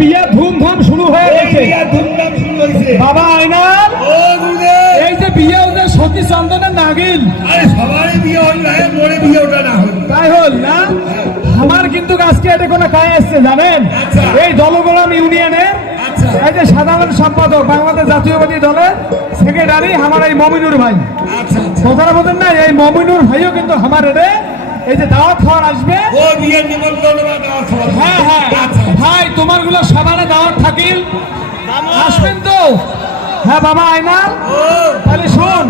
বিয়ে ধুমধাম শুরু হয়ে গেছে। ধুমধাম শুরু হয়েছে। বাবা আয়নাল এই যে বিয়ে ওদের সতী চন্দনের নাগিল আরে সবারই বিয়ে হল না বিয়ে ওটা না হল। তাই হল না? আমার কিন্তু আজকে এটা কোনো কাজ আসছে জানেন? আচ্ছা। এই দলগোলাম ইউনিয়নের আচ্ছা। এই যে সাধারণ সম্পাদক বাংলাদেশ জাতীয়বাদী দলের সেক্রেটারি আমার এই মমিনুর ভাই। আচ্ছা কথাটা বলতেন না এই মমিনুর ভাইও কিন্তু আমার এটা এই যে দাওয়াত খাওয়ার আসবে? ও বিয়ের নিমন্ত্রণ হ্যাঁ হ্যাঁ। ভাই তোমারগুলো সবারে দাওয়াত থাকিল। আসবেন তো? হ্যাঁ বাবা আয়না তাহলে শোন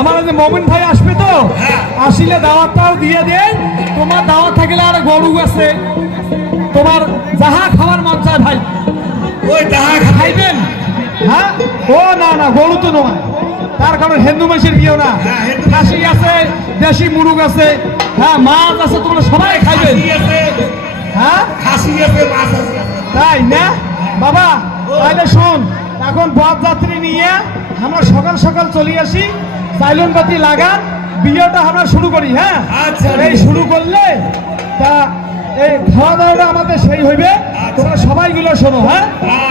আমার যে মমিন ভাই আসবে তো? হ্যাঁ। আসিলে দাওয়াতটাও দিয়ে দে তোমার দাওয়াত থাকিলে আর গরু আছে। তোমার যাহা খাওয়ার মন চায় ভাই। ওই খাই খাইবেন? হ্যাঁ? ও না না গরু তো নয়। তার কারণ হিন্দু মাসের বিয়েও না। হ্যাঁ, খাসি দেশি মুরুগ আছে। হ্যাঁ মাছ আছে তোমরা সবাই খাইবেন। খাসি হ্যাঁ? খাসি আছে মাছ আছে। তাই না? বাবা তাহলে শোন এখন পথ যাত্রী নিয়ে আমরা সকাল সকাল চলে আসি। সাইলন বাতি লাগান বিয়েটা আমরা শুরু করি হ্যাঁ? আচ্ছা। এই শুরু করলে তা এই খাওয়া দাওয়াটা আমাদের সেই হইবে। তোমরা সবাইগুলো শোনো হ্যাঁ?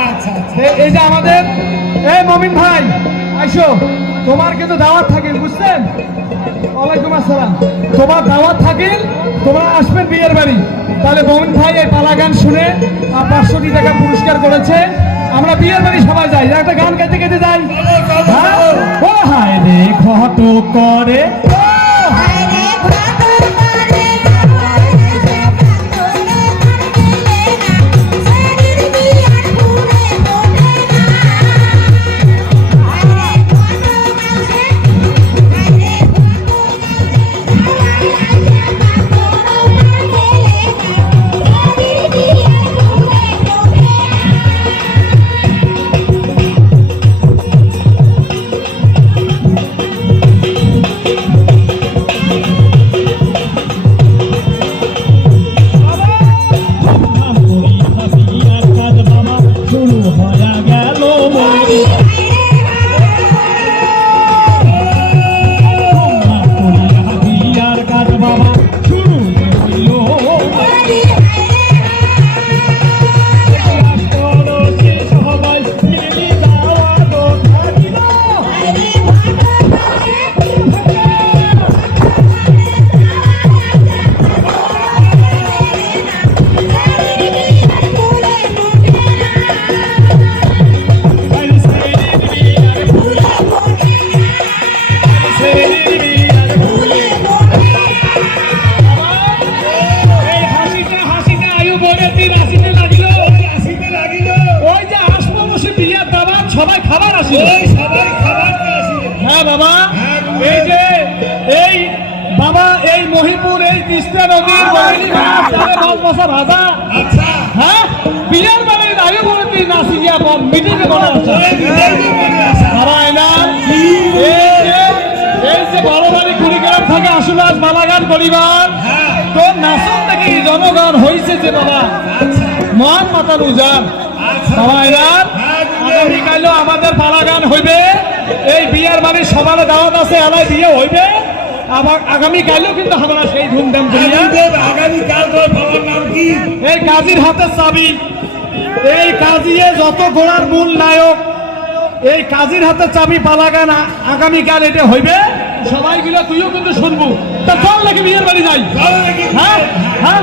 আচ্ছা আচ্ছা। এই যে আমাদের এই মমিন ভাই আইসো। তোমার কিন্তু দাওয়াত থাকে বুঝছেন? ওয়ালাইকুম আসসালাম। তোমার দাওয়াত থাকিল তোমরা আসবেন বিয়ের বাড়ি। তাহলে বমিন ভাই এই পালা গান শুনে পাঁচশোটি টাকা পুরস্কার করেছে। আমরা বিয়ের বাড়ি সবাই যাই। একটা গান গাইতে গেতে যাই। হ্যাঁ? ও হায় রে ঘট করে হ্যাঁ বাবা। এই যে এই বাবা এই মহিপুর এই তিস্তা নদীর আচ্ছা। হ্যাঁ বিয়ের বাড়ির আয়ু বলে তুই গিয়া মিটিং এ বলে আছে? মনে এই যে- বড় বাড়ি কুড়িগ্রাম থেকে আসুলাস বালাগান পরিবার। হ্যাঁ। তোর নাকি জনগণ হয়েছে যে বাবা? আচ্ছা। মহান মাতার উজান। আচ্ছা। বাবা এনার আগামীকালও আমাদের পালাগান হইবে। এই বিয়ার বাড়ির সবার দাওয়াত আছে এলাই বিয়ে হইবে। আবার আগামীকালও কিন্তু আমরা সেই ধুমধাম আগামীকাল নাম কি? এই কাজীর হাতে চাবি। এই কাজিয়ে যত ঘোড়ার মূল নায়ক এই কাজীর হাতে চাবি পালাগান আগামীকাল এটা হইবে। সবাই গুলো তুইও কিন্তু শুনব। তা চল নাকি বিয়ের বাড়ি যাই? হ্যাঁ হ্যাঁ